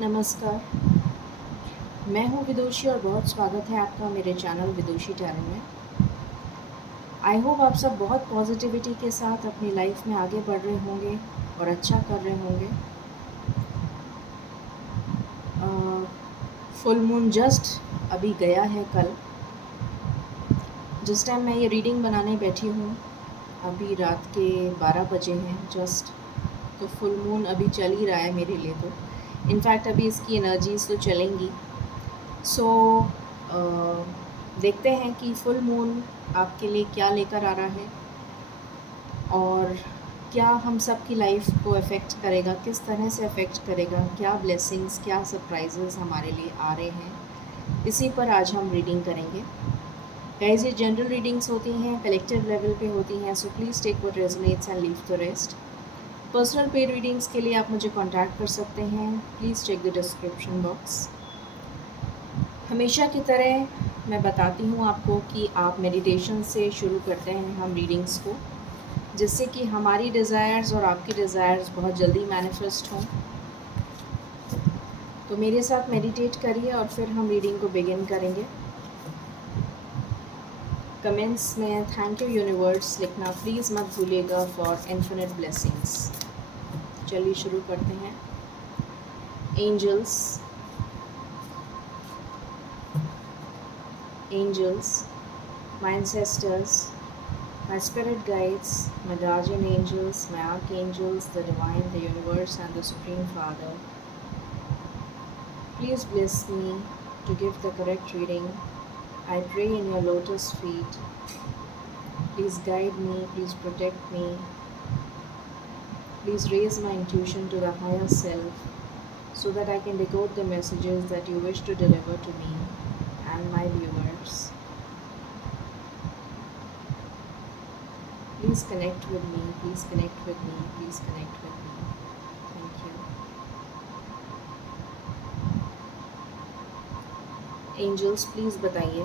नमस्कार, मैं हूँ विदुषी और बहुत स्वागत है आपका मेरे चैनल विदुषी टैलेंट में। आई होप आप सब बहुत पॉजिटिविटी के साथ अपनी लाइफ में आगे बढ़ रहे होंगे और अच्छा कर रहे होंगे। फुल मून जस्ट अभी गया है कल। जिस टाइम मैं ये रीडिंग बनाने बैठी हूँ अभी रात के 12 बजे हैं जस्ट। तो फुल मून अभी चल ही रहा है मेरे लिए। तो इनफैक्ट अभी इसकी एनर्जीज तो चलेंगी। सो देखते हैं कि फुल मून आपके लिए क्या लेकर आ रहा है और क्या हम सब की लाइफ को अफेक्ट करेगा, किस तरह से अफेक्ट करेगा, क्या ब्लेसिंग्स, क्या सरप्राइजेस हमारे लिए आ रहे हैं, इसी पर आज हम रीडिंग करेंगे। गाइस, ये जनरल रीडिंग्स होती हैं, कलेक्टिव लेवल पे होती हैं, so please take what resonates and leave the rest. Personal paid readings के लिए आप मुझे कांटेक्ट कर सकते हैं। Please check the description box. हमेशा की तरह मैं बताती हूँ आपको कि आप मेडिटेशन से शुरू करते हैं हम रीडिंग्स को, जिससे कि हमारी डिज़ायर्स और आपकी डिज़ायर्स बहुत जल्दी मैनिफेस्ट हों। तो मेरे साथ मेडिटेट करिए और फिर हम रीडिंग को बिगिन करेंगे। कमेंट्स में थैंक यू यूनिवर्स लिखना प्लीज़ मत भूलिएगा फॉर इन्फिनिट ब्लेसिंग्स। चलिए शुरू करते हैं। Angels, my ancestors, my spirit guides, my guardian angels, my archangels, the divine, the universe, and the Supreme Father. Please bless me to give the correct reading. I pray in your lotus feet. Please guide me, please protect me. Please raise my intuition to the higher self so that I can decode the messages that you wish to deliver to me and my viewers. Please connect with me, please connect with me, please connect with me. Thank you. Angels please बताइए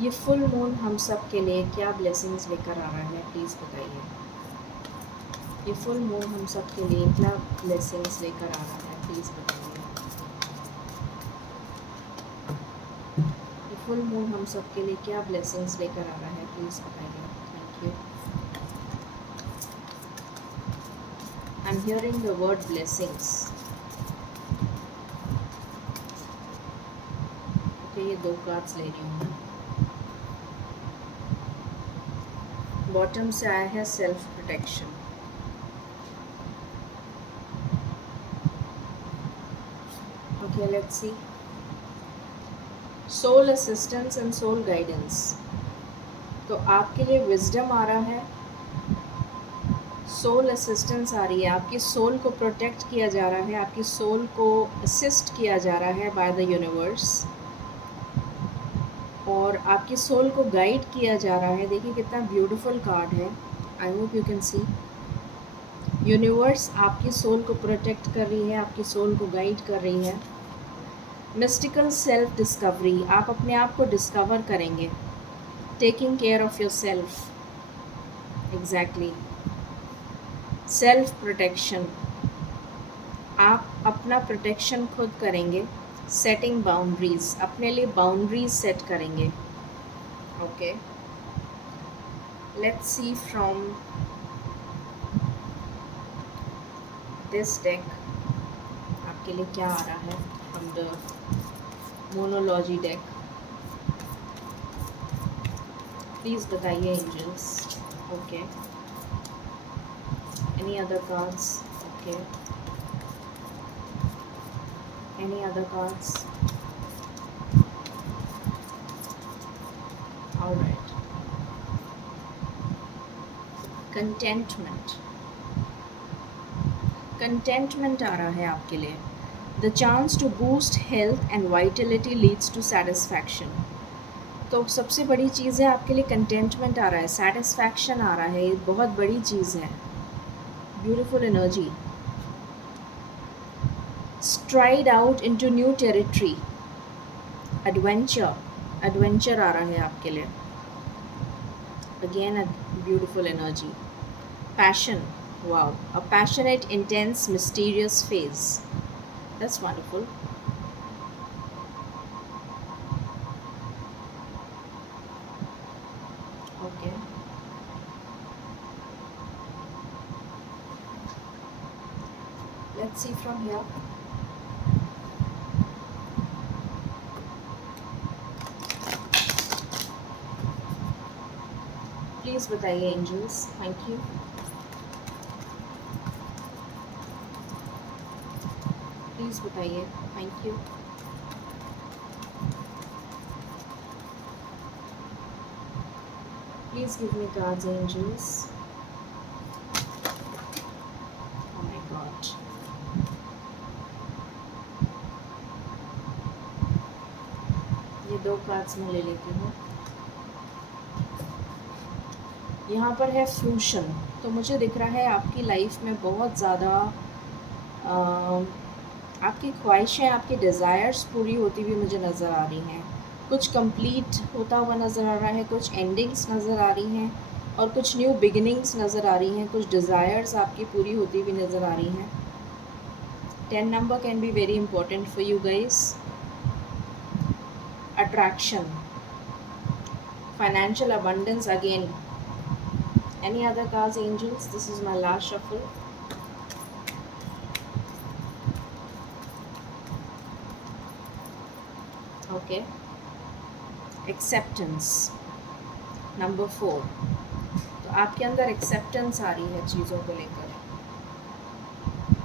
ये full moon हम सब के लिए क्या blessings लेकर आ रहा है। प्लीज़ बताइए ये फुल मून हम सब के लिए क्या ब्लेसिंग्स लेकर आ रहा है। प्लीज़ बताइए ये फुल मून हम सब के लिए क्या ब्लेसिंग्स लेकर आ रहा है। प्लीज़ बताइए। Thank you. I am hearing the word blessings. Okay, ये 2 कार्ड्स ले रही हूँ। बॉटम से आया है self protection. Okay, let's see. Soul assistance and soul guidance. तो आपके लिए विजडम आ रहा है, सोल असिस्टेंस आ रही है। आपकी सोल को प्रोटेक्ट किया जा रहा है, आपकी सोल को असिस्ट किया जा रहा है बाय द यूनिवर्स, और आपकी सोल को गाइड किया जा रहा है। देखिए कितना ब्यूटीफुल कार्ड है। I hope you can see. Universe आपकी सोल को प्रोटेक्ट कर रही है, आपकी सोल को गाइड कर रही है। मिस्टिकल सेल्फ डिस्कवरी, आप अपने आप को डिस्कवर करेंगे। Taking care of yourself. Exactly. Self protection, आप अपना प्रोटेक्शन खुद करेंगे। सेटिंग बाउंड्रीज, अपने लिए बाउंड्रीज सेट करेंगे। Okay, let's see from this deck आपके लिए क्या आ रहा है from the Moonology deck. Please बताइए angels. Okay, any other cards? ओके, any other cards? All right. Contentment. Contentment आ रहा है आपके लिए। The chance to boost health and vitality leads to satisfaction. तो सबसे बड़ी चीज़ है आपके लिए contentment आ रहा है, satisfaction आ रहा है। ये बहुत बड़ी चीज़ है। Beautiful energy. Stride out into new territory. Adventure आ रहा है आपके लिए। Again a beautiful energy. Passion, Wow, a passionate, intense, mysterious phase. That's wonderful. Okay. Let's see from here. Please बताइए एंजल्स, थैंक यू. प्लीज़ बताइए, thank you. Please give me cards angels. Oh my God. ये 2 cards मैं ले लेती हूँ. यहाँ पर है फ्यूशन. तो मुझे दिख रहा है आपकी लाइफ में बहुत ज़्यादा आपकी ख्वाहिशें, आपकी डिज़ायर्स पूरी होती हुई मुझे नज़र आ रही हैं. कुछ कंप्लीट होता हुआ नज़र आ रहा है, कुछ एंडिंग्स नज़र आ रही हैं और कुछ न्यू बिगिनिंग्स नज़र आ रही हैं. कुछ डिज़ायर्स आपकी पूरी होती हुई नज़र आ रही हैं. 10 number can be very important for you guys. Attraction, financial abundance again. Any other cards, angels? This is my last shuffle. Okay. Acceptance. Number 4. तो आपके अंदर एक्सेप्टेंस आ रही है चीज़ों को लेकर.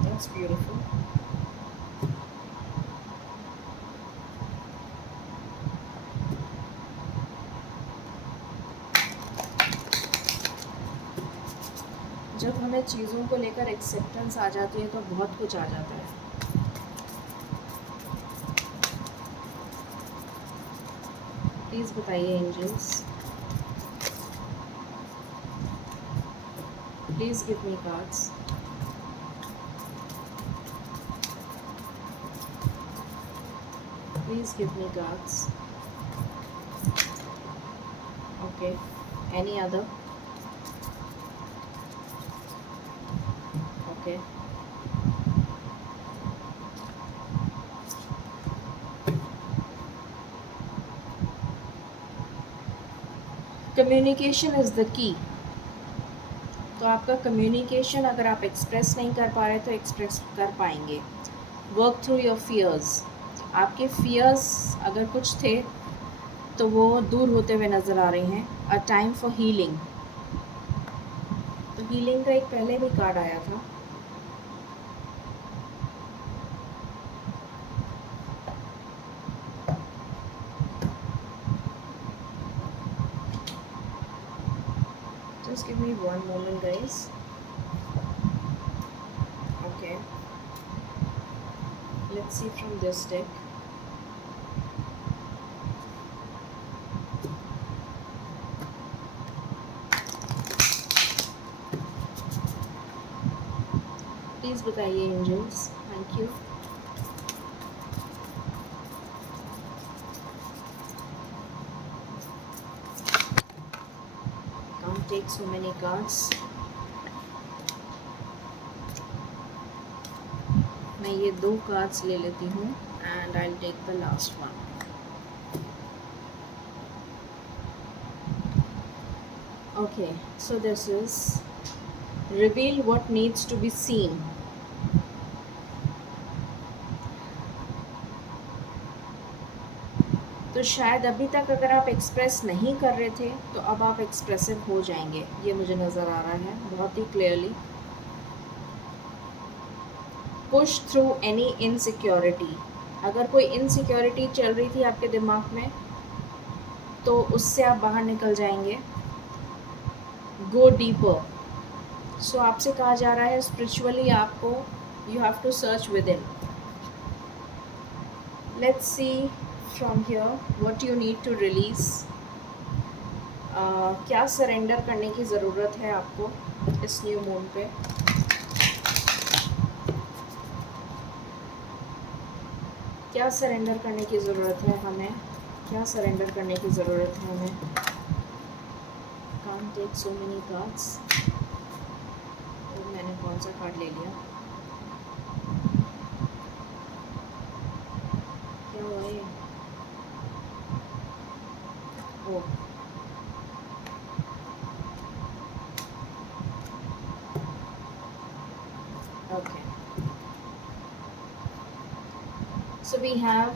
That's beautiful. जब हमें चीज़ों को लेकर एक्सेप्टेंस आ जाती है तो बहुत कुछ आ जाता है. प्लीज़ बताइए angels. Please give me cards. Please give me cards. Okay. Any other? Okay. Communication is the key. तो आपका कम्युनिकेशन अगर आप एक्सप्रेस नहीं कर पा रहे तो एक्सप्रेस कर पाएंगे. Work through your fears. आपके फियर्स अगर कुछ थे तो वो दूर होते हुए नज़र आ रहे हैं. A time for healing. तो हीलिंग का एक पहले भी कार्ड आया था. Just give me one moment, guys. Okay. Let's see from this deck. Please बताइए angels. Thank you. Can't take so many cards. मैं ये 2 कार्ड्स ले लेती हूँ and I'll take the last one. Okay, so this is reveal what needs to be seen. तो शायद अभी तक अगर आप एक्सप्रेस नहीं कर रहे थे तो अब आप एक्सप्रेसिव हो जाएंगे. ये मुझे नज़र आ रहा है बहुत ही clearly. Push through any insecurity. अगर कोई इनसिक्योरिटी चल रही थी आपके दिमाग में तो उससे आप बाहर निकल जाएंगे. Go deeper. सो आपसे कहा जा रहा है स्पिरिचुअली आपको you have to search within. Let's see from here what you need to release. क्या सरेंडर करने की ज़रूरत है आपको इस न्यू मून पे. क्या सरेंडर करने की ज़रूरत है हमें. क्या सरेंडर करने की ज़रूरत है हमें. Can't take so many cards. तो मैंने सा कार्ड ले लिया? क्या हुआ ये? ओ okay, so we have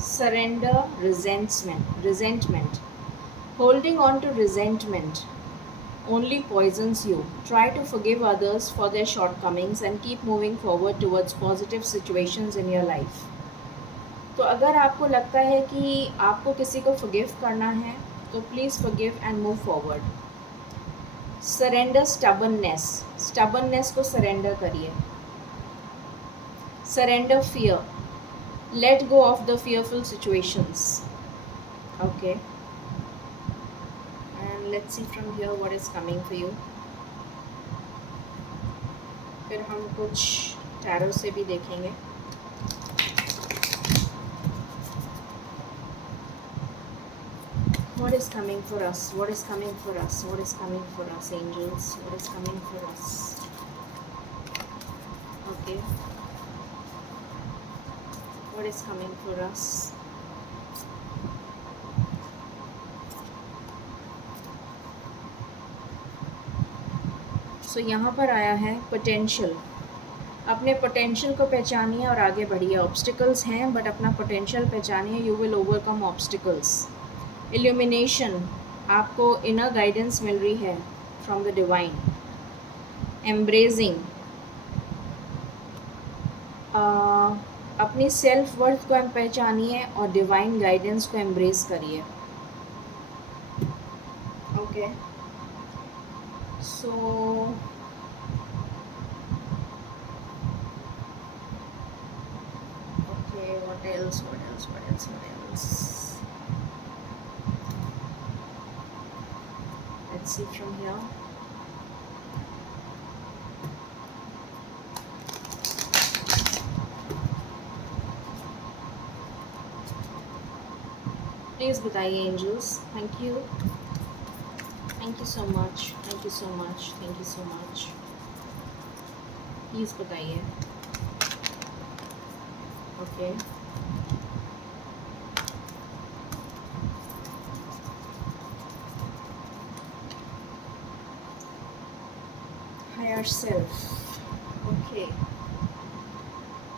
surrender, resentment. Holding on to resentment only poisons you. Try to forgive others for their shortcomings and keep moving forward towards positive situations in your life. तो अगर आपको लगता है कि आपको किसी को forgive करना है तो please forgive and move forward. Surrender stubbornness को surrender करिए. Surrender fear. Let go of the fearful situations. Okay. And let's see from here what is coming for you. फिर हम कुछ टैरो से भी देखेंगे. What is coming for us? What is coming for us? What is coming for us, angels? What is coming for us? Okay. What is coming for us? So यहाँ पर आया है पोटेंशियल. अपने पोटेंशियल को पहचानिए और आगे बढ़िए. ऑब्स्टिकल्स हैं बट अपना पोटेंशियल पहचानिए. You will overcome obstacles. Illumination, आपको इनर गाइडेंस मिल रही है फ्रॉम द डिवाइन. एम्ब्रेजिंग, अपनी सेल्फ वर्थ को पहचानिए और डिवाइन गाइडेंस को एम्ब्रेस करिए. Okay, so okay, what else? Let's see from here. Please बताइए angels. Thank you so much. Please बताइए. Okay, higher self. Okay,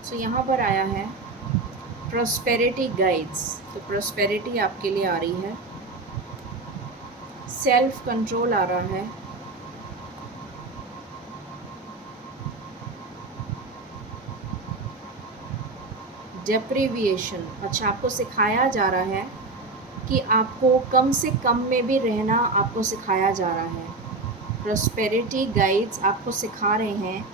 so यहाँ पर आया है प्रॉस्पेरिटी गाइड्स. तो प्रॉस्पेरिटी आपके लिए आ रही है. सेल्फ कंट्रोल आ रहा है. डेप्रीविएशन, अच्छा आपको सिखाया जा रहा है कि आपको कम से कम में भी रहना आपको सिखाया जा रहा है. प्रॉस्पेरिटी गाइड्स आपको सिखा रहे हैं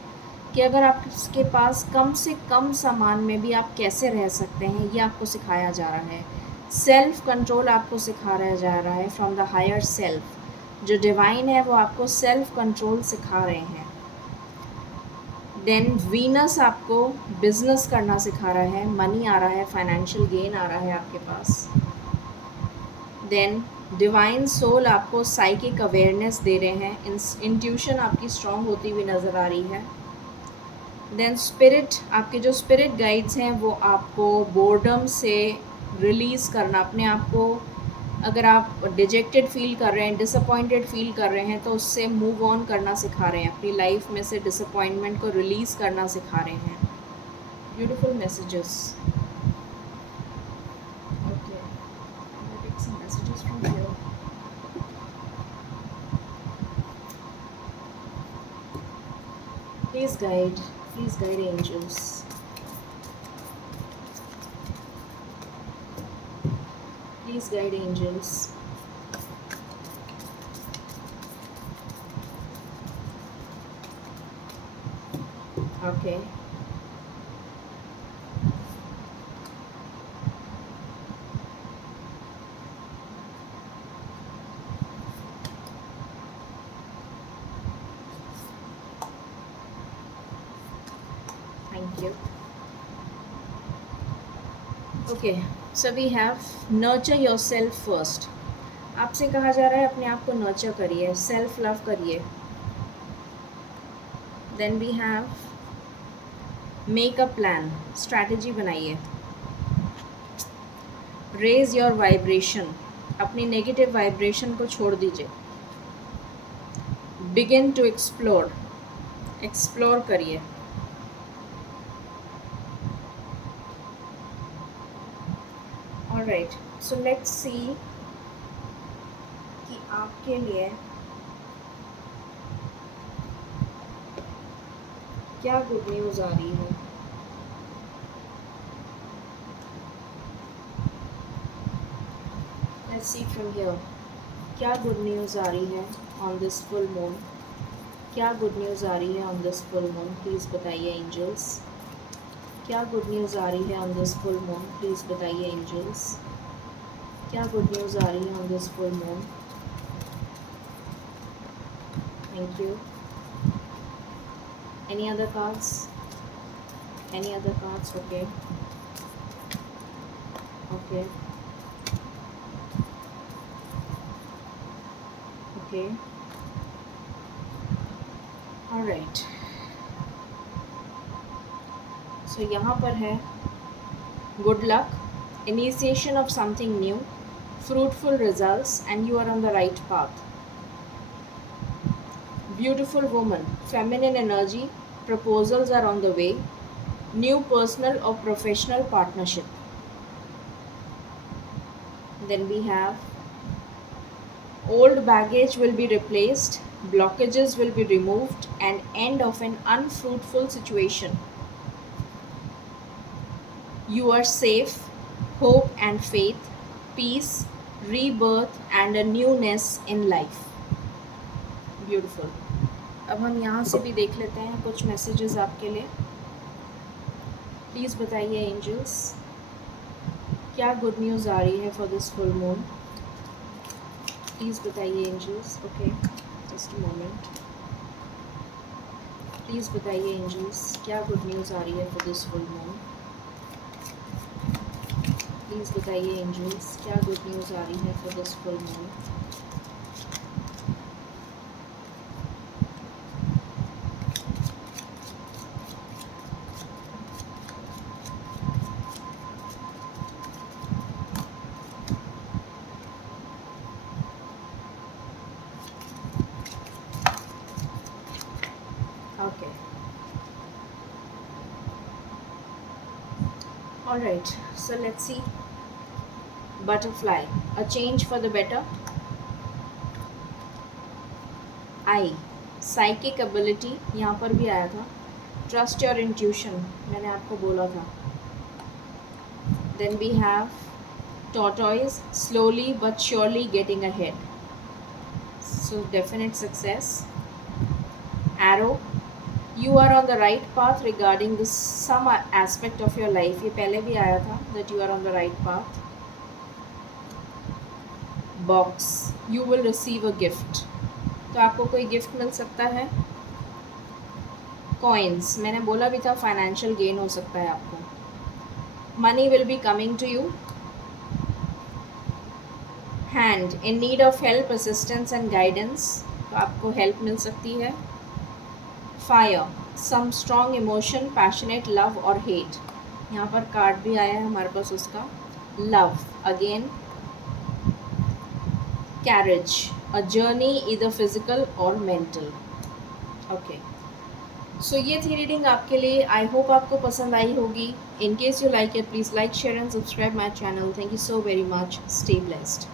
कि अगर आपके पास कम से कम सामान में भी आप कैसे रह सकते हैं, ये आपको सिखाया जा रहा है. सेल्फ कंट्रोल आपको सिखाया जा रहा है फ्रॉम द हायर सेल्फ. जो डिवाइन है वो आपको सेल्फ कंट्रोल सिखा रहे हैं. देन वीनस आपको बिजनेस करना सिखा रहा है. मनी आ रहा है, फाइनेंशियल गेन आ रहा है आपके पास. देन डिवाइन सोल आपको साइकिक अवेयरनेस दे रहे हैं. इंट्यूशन आपकी स्ट्रॉन्ग होती हुई नज़र आ रही है. देन स्पिरिट, आपके जो स्पिरिट गाइड्स हैं वो आपको बोर्डम से रिलीज़ करना, अपने आप को अगर आप डिजेक्टेड फील कर रहे हैं, डिसअपॉइंटेड फील कर रहे हैं तो उससे मूव ऑन करना सिखा रहे हैं. अपनी लाइफ में से डिसअपॉइंटमेंट को रिलीज़ करना सिखा रहे हैं. Beautiful messages. Okay, take some messages from here. Please guide angels. Please guide angels. Okay. Thank you. Okay, so we have nurture yourself first. आपसे कहा जा रहा है अपने आप को नर्चर करिए, सेल्फ लव करिए. Then we have make a plan, strategy बनाइए। रेज योर वाइब्रेशन, अपनी नेगेटिव वाइब्रेशन को छोड़ दीजिए। बिगिन टू एक्सप्लोर, एक्सप्लोर करिए। ऑलराइट, सो लेट्स सी कि आपके लिए क्या गुड न्यूज़ आ रही है। लेट्स सी फ्रॉम हियर, क्या गुड न्यूज़ आ रही है ऑन दिस फुल मून। क्या गुड न्यूज़ आ रही है on this full moon, please बताइए एंजल्स। क्या गुड न्यूज़ आ रही है on this full moon, please बताइए एंजल्स। क्या गुड न्यूज़ आ रही है on this full moon. Thank you. Any other cards? Any other cards? Okay. Okay. Okay. All right. So यहाँ पर है good luck, initiation of something new, fruitful results, and you are on the right path. Beautiful woman, feminine energy, proposals are on the way, new personal or professional partnership. Then we have old baggage will be replaced, blockages will be removed, and end of an unfruitful situation. You are safe, hope and faith, peace, rebirth, and a newness in life. Beautiful. अब हम यहाँ से भी देख लेते हैं कुछ messages आपके लिए। प्लीज़ बताइए एंजल्स, क्या गुड न्यूज़ आ रही है for this full moon. Please बताइए angels. Okay, just a moment. Please बताइए एंजल्स, क्या गुड न्यूज़ आ रही है for this full moon. Please बताइए एंजल्स, क्या गुड न्यूज़ आ रही है for this full moon. Okay. Alright, so let's see. Butterfly, a change for the better. I, psychic ability, यहाँ पर भी आया था। Trust your intuition, मैंने आपको बोला था। Then we have tortoise, slowly but surely getting ahead. So definite success. Arrow, you are on the right path regarding this some aspect of your life. ये पहले भी आया था that you are on the right path. Box, you will receive a gift. तो आपको कोई gift मिल सकता है। Coins, मैंने बोला भी था फाइनेंशियल गेन हो सकता है आपको। Money will be coming to you. Hand, in need of help, assistance and guidance, तो आपको हेल्प मिल सकती है। Fire, some strong emotion, passionate love or hate, यहाँ पर कार्ड भी आया है हमारे पास उसका। Love, again. Carriage, a journey either physical or mental. Okay. सो ये थी रीडिंग आपके लिए। आई होप आपको पसंद आई होगी। In case you like it, please like, share and subscribe my channel. Thank you so very much. Stay blessed.